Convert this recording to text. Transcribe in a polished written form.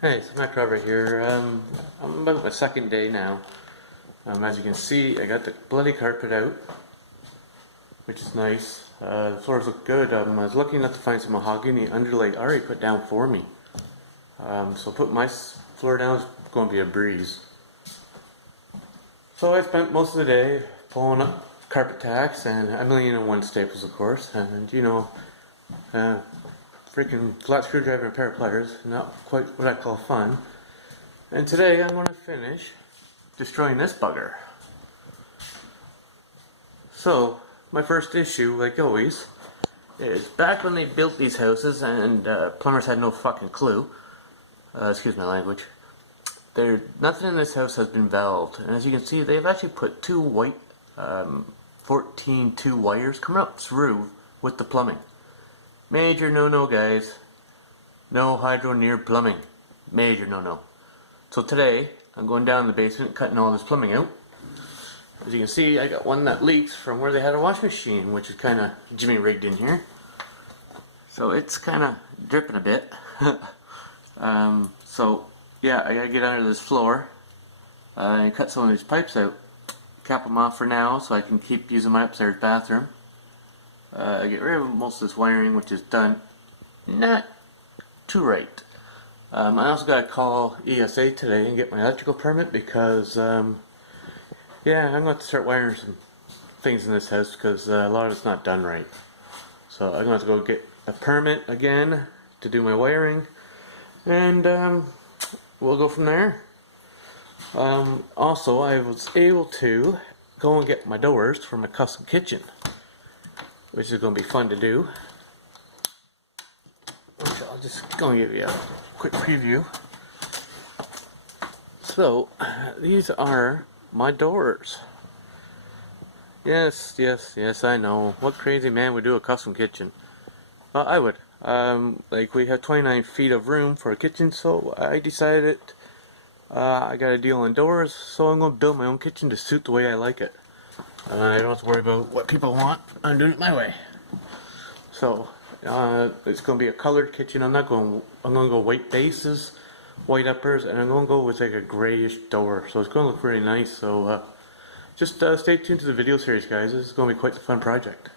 Hey, so Mac Robert here. I'm about my second day now. As you can see, I got the bloody carpet out, which is nice. The floors look good. I was lucky enough to find some mahogany underlay already put down for me. So putting my floor down is going to be a breeze. So I spent most of the day pulling up carpet tacks and a million and one staples, of course, and freaking flat screwdriver and a pair of pliers, not quite what I call fun. And today I'm going to finish destroying this bugger. So, my first issue, like always, is back when they built these houses and plumbers had no fucking clue, excuse my language, nothing in this house has been valved. And as you can see, they've actually put two white 14-2 wires coming up through with the plumbing. Major no-no, guys. No hydro near plumbing. Major no-no. So today, I'm going down in the basement, cutting all this plumbing out. As you can see, I got one that leaks from where they had a washing machine, which is kind of jimmy rigged in here. So it's kind of dripping a bit. So yeah, I gotta get under this floor and cut some of these pipes out. Cap them off for now so I can keep using my upstairs bathroom. Get rid of most of this wiring, which is done not too right. I also got to call ESA today and get my electrical permit because yeah, I'm going to start wiring some things in this house because a lot of it's not done right. So I'm going to have to go get a permit again to do my wiring, and we'll go from there. Also, I was able to go and get my doors for my custom kitchen, which is going to be fun to do. I'll just go and give you a quick preview. So, these are my doors. Yes, I know. What crazy man would do a custom kitchen? Well, I would. Like, we have 29 feet of room for a kitchen, so I decided I got a deal on doors, so I'm going to build my own kitchen to suit the way I like it. I don't have to worry about what people want. I'm doing it my way. So it's going to be a colored kitchen. I'm going to go white bases, white uppers, and I'm going to go with like a grayish door. So it's going to look really nice. So just stay tuned to the video series, guys. This is going to be quite the fun project.